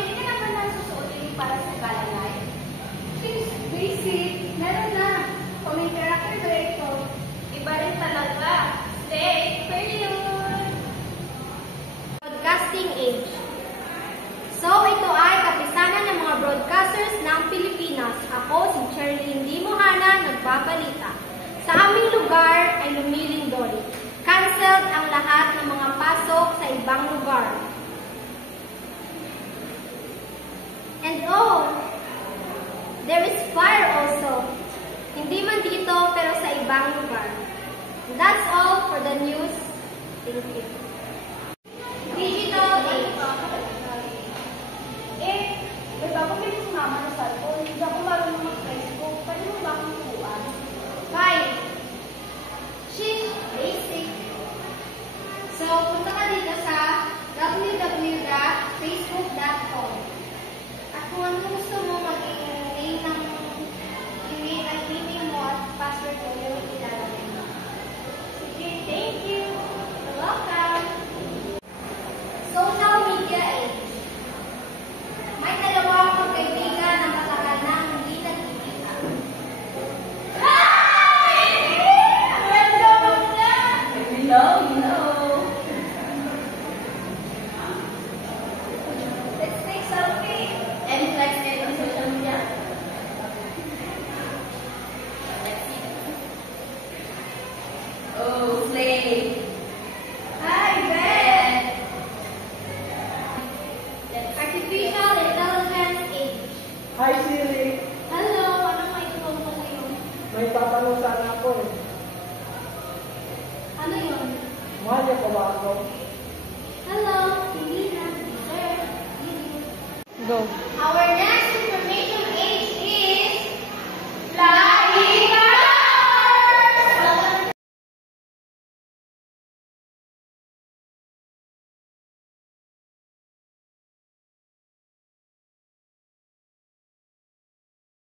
pwede ka naman na susuotin para sa gala night. Since basic, meron na. Kung may character director, iba rin talaga. Stay for you. Broadcasting age. So, ito ay kapisanan ng mga broadcasters ng Pilipinas. Ako, si Cherlyn D. Mohana, nagbabalita. Sa aming lugar ay lumilindol. Cancelled ang lahat ng mga pasok sa ibang lugar. And oh, there is fire also. Hindi man dito, pero sa ibang lugar. That's all for the news. Thank you. Digital age. May bago may sumama na cellphone. Hindi ako marunong mag-Facebook. Pwede mo ba akong turuan? Fine. Sheet basic. So, punta ka dito sa www.facebook.com. At kung ano gusto mo maging name ng email at email mo at password mo, yung ilalagay mo. Sige, thank you. You're welcome. Social media age. May dalawang magkaibigan na matagal na hindi nagkikita. Let's take selfie and flex it on social media. Let's see. Oh, play. Hi, Ben. Artificial intelligence age. Hi Siri, Hello, anong may tulong ko sa'yo? may tatanong sana ako eh. Ano yun? Mahal niya pa ba ako? Hello, hindi na. Sir, hindi. Go. Our next information age is flash.